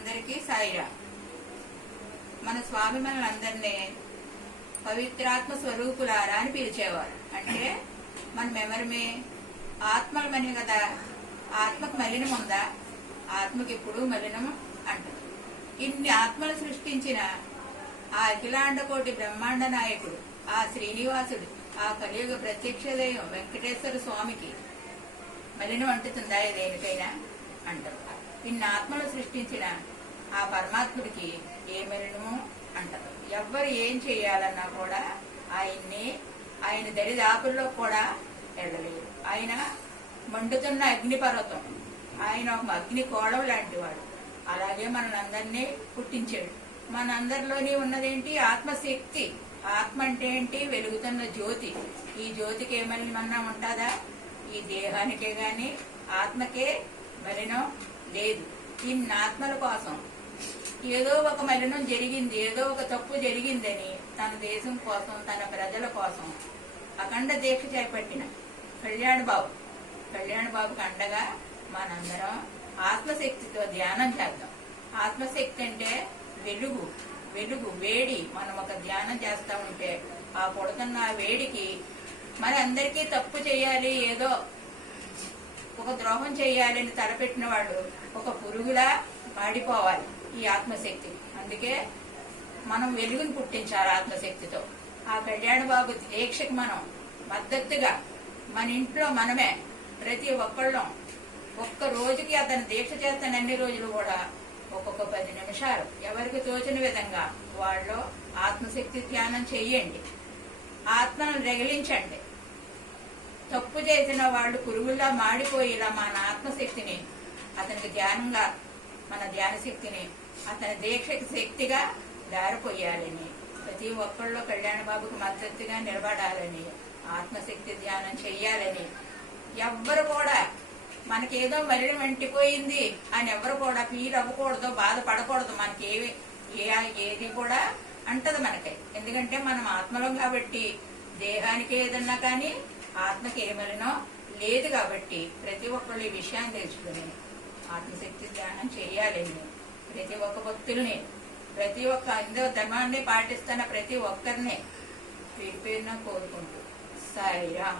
అందరికీ సాయిరాం. మన స్వామి మనల్ని పవిత్రాత్మ స్వరూపులారా అని పిలిచేవారు. అంటే మనం ఎవరమే? ఆత్మలమని కదా. ఆత్మకు మలినం ఉందా? ఆత్మకి ఎప్పుడు మలినం అంటారు. ఇన్ని ఆత్మలు సృష్టించిన ఆ అఖిలాండ కోటి బ్రహ్మాండ నాయకుడు, ఆ శ్రీనివాసుడు, ఆ కలియుగ ప్రత్యక్ష దైవం వెంకటేశ్వర స్వామికి మలినం అంటుతుందా దేనికైనా అంటారు. ఇన్ని ఆత్మలు సృష్టించిన ఆ పరమాత్ముడికి ఏ మలినము అంటారు. ఎవ్వరు ఏం చేయాలన్నా కూడా ఆయన దరిదాపుల్లో కూడా వెళ్ళలేరు. ఆయన మండుతున్న అగ్నిపర్వతం, ఆయన ఒక అగ్ని కోళం లాంటి వాడు. అలాగే మనందరినీ పుట్టించాడు. మనందరిలోని ఉన్నదేంటి? ఆత్మశక్తి. ఆత్మ అంటే ఏంటి? వెలుగుతున్న జ్యోతి. ఈ జ్యోతికి ఏ మలినమన్నా ఉంటుందా? ఈ దేహానికే గాని ఆత్మకే మలినం లేదు. ఇన్ని ఆత్మల కోసం ఏదో ఒక మలినం జరిగింది, ఏదో ఒక తప్పు జరిగిందని తన దేశం కోసం, తన ప్రజల కోసం అఖండ దీక్ష చేపట్టిన కళ్యాణ్ బాబుకి అండగా మనందరం ఆత్మశక్తితో ధ్యానం చేద్దాం. ఆత్మశక్తి అంటే వెలుగు, వేడి. మనం ఒక ధ్యానం చేస్తా ఉంటే ఆ పుడుతున్న వేడికి మరి అందరికీ తప్పు చేయాలి, ఏదో ఒక ద్రోహం చేయాలని తలపెట్టిన వాడు ఒక పురుగులా మాడిపోవాలి ఈ ఆత్మశక్తి. అందుకే మనం వెలుగుని పుట్టించాలి ఆత్మశక్తితో. ఆ కళ్యాణ బాబు దీక్షకి మనం మద్దతుగా మన ఇంట్లో మనమే ప్రతి ఒక్కళ్ళం ఒక్క రోజుకి అతను దీక్ష చేస్తున్న అన్ని రోజులు కూడా ఒక్కొక్క 10 నిమిషాలు ఎవరికి తోచిన విధంగా వాళ్ళు ఆత్మశక్తి ధ్యానం చెయ్యండి. ఆత్మను రగిలించండి. తప్పు చేసిన వాళ్ళు పురుగుల్లా మాడిపోయేలా మన ఆత్మశక్తిని అతనికి ధ్యానంగా, మన ధ్యాన శక్తిని అతని దీక్షకి శక్తిగా దారిపోయాలని, ప్రతి ఒక్కళ్ళు కళ్యాణ బాబుకి మద్దతుగా నిలబడాలని, ఆత్మశక్తి ధ్యానం చెయ్యాలని, ఎవ్వరు కూడా మనకేదో మలినం వెంటిపోయింది అని ఎవరు కూడా ఫీల్ అవ్వకూడదు, బాధపడకూడదు. మనకి ఏది కూడా అంటది మనకి. ఎందుకంటే మనం ఆత్మలం కాబట్టి దేహానికి ఏదన్నా కానీ ఆత్మకి ఏ మలినం లేదు కాబట్టి ప్రతి ఒక్కళ్ళు ఈ విషయాన్ని తెలుసుకుని ఆత్మశక్తి ధ్యానం చేయాలని ప్రతి ఒక్క భక్తుల్ని, ప్రతి ఒక్క హిందూ ధర్మాన్ని పాటిస్తున్న ప్రతి ఒక్కరిని పేరున కోరుకుంటూ సాయిరాం.